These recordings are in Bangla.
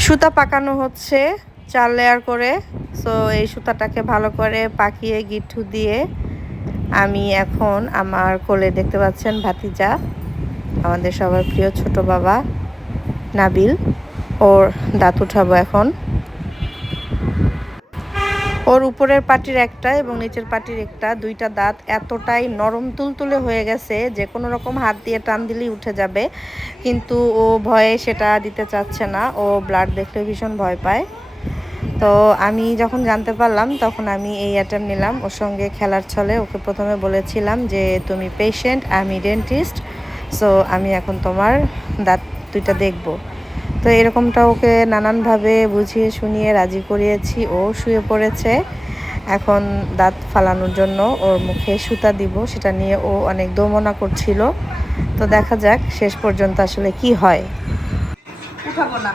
সুতা পাকানো হচ্ছে চার লেয়ার করে। সো এই সুতাটাকে ভালো করে পাকিয়ে গিঠু দিয়ে আমি এখন আমার কোলে দেখতে পাচ্ছেন ভাতিজা, আমাদের সবার প্রিয় ছোট বাবা নাবিল। ওর দাঁত উঠাবো এখন। ওর উপরের পাটির একটা এবং নিচের পাটির একটা, দুইটা দাঁত এতটাই নরম তুলতুলে হয়ে গেছে যে কোনো রকম হাত দিয়ে টান দিলেই উঠে যাবে। কিন্তু ও ভয়ে সেটা দিতে চাচ্ছে না। ও ব্লাড দেখলে ভীষণ ভয় পায়। তো আমি যখন জানতে পারলাম, তখন আমি এই অ্যাটেম্প নিলাম। ওর সঙ্গে খেলার ছলে ওকে প্রথমে বলেছিলাম যে, তুমি পেশেন্ট আমি ডেন্টিস্ট সো আমি এখন তোমার দাঁত দুইটা দেখব। তো এরকমটা ওকে নানানভাবে বুঝিয়ে শুনিয়ে রাজি করিয়েছি। ও শুয়ে পড়েছে। এখন দাঁত ফালানোর জন্য ওর মুখে সুতা দিব সেটা নিয়ে ও অনেক দোমনা করছিল। তো দেখা যাক শেষ পর্যন্ত আসলে কি হয়। উঠাবো না।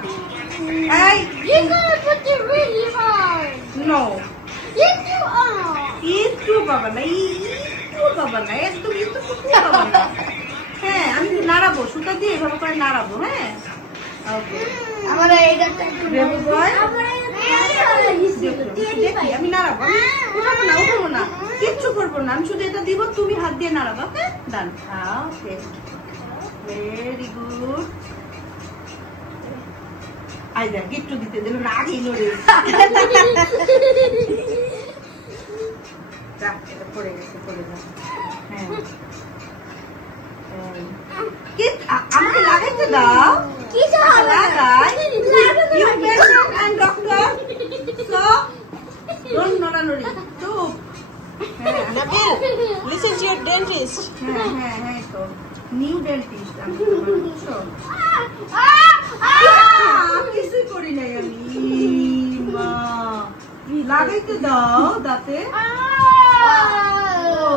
হ্যাঁ আমি নাড়াবো সুতা দিয়ে এভাবে করে নাড়াবো হ্যাঁ। আমার এইটা একটু Baby boy? দেখি দেখি আমি নাড়াবো। উঠাবো না উঠাবো না। কিচ্ছু করব না। আমি শুধু এটা দিব তুমি হাত দিয়ে নাড়াবো okay? Done okay very good I দেখ গিট্টু দিতে দিল না আগেই নড়ে যা এটা পড়ে গেছে পড়ে যা হ্যাঁ। আমাকে লাগাইতে দাও। Listen to your dentist. হ্যাঁ, হ্যাঁ, হ্যাঁ তো। New dentist আমি তোমার, বুঝছ? আহ, কিছুই করি নাই আমি। মা, লাগাইতে দাও দাঁতে ও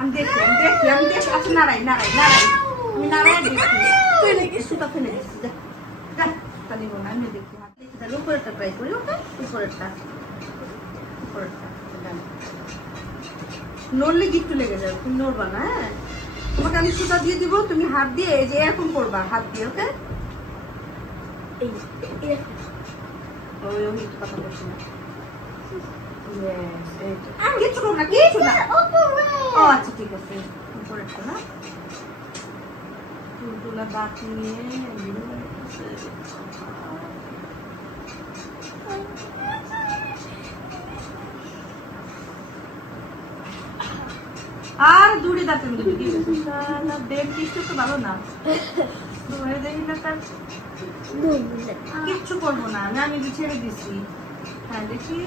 আমি দেখি আমি দেখি আমি দেখি আচ্ছা নাড়াই নাড়াই নাড়াই আমি আমি নড়লে গিট্টু লেগে যাবে তুমি নড়বা না হ্যাঁ তোমাকে আমি সুতা দিয়ে দিব তুমি হাত দিয়ে এই যে এরকম করবা হাত দিয়ে ওকে ওই আমি কথা বলছি না এই তো। করব না কিচ্ছু না ও আচ্ছা ঠিক আছে না তুলতুলা দাঁত নিয়ে আর দূরে দাঁত দিবি কি না ডেন্টিস্ট তো ভালো না। দূরে দেখি না তার। কিচ্ছু করব না না, আমি ছেড়ে দিছি হ্যাঁ দেখি।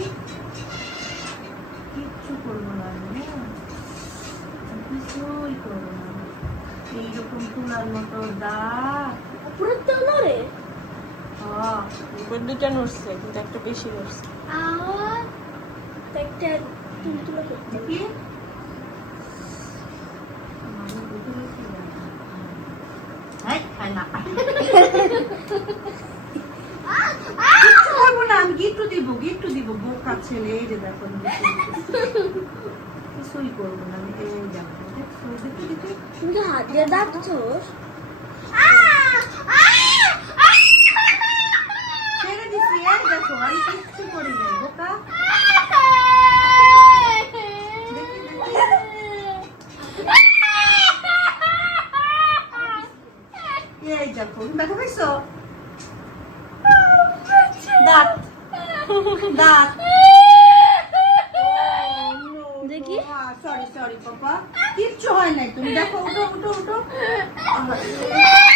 কিচ্ছু করব না হ্যাঁ। কিছুই করব মতো তো হ্যাঁ উপর দুইটা নড়ছে কিন্তু একটা বেশি নড়ছে। আর একটা তুলতুলো করতে আমি গিফট দিব গিফট দিব বোকা ছেলে এই যে দেখো। কিছুই করব না আমি দেখো দেখি দেখি। তুমি হাত দিয়ে ডাকছোস ছেড়ে দিছি এই দেখো আমি কিচ্ছু করি নাই বোকা। দেখি দেখি এই দেখো তুমি ব্যথা দাঁত দাঁত দেখি। সরি সরি পাপা কিচ্ছু হয় নাই তুমি। দেখো উঠো উঠো উঠো।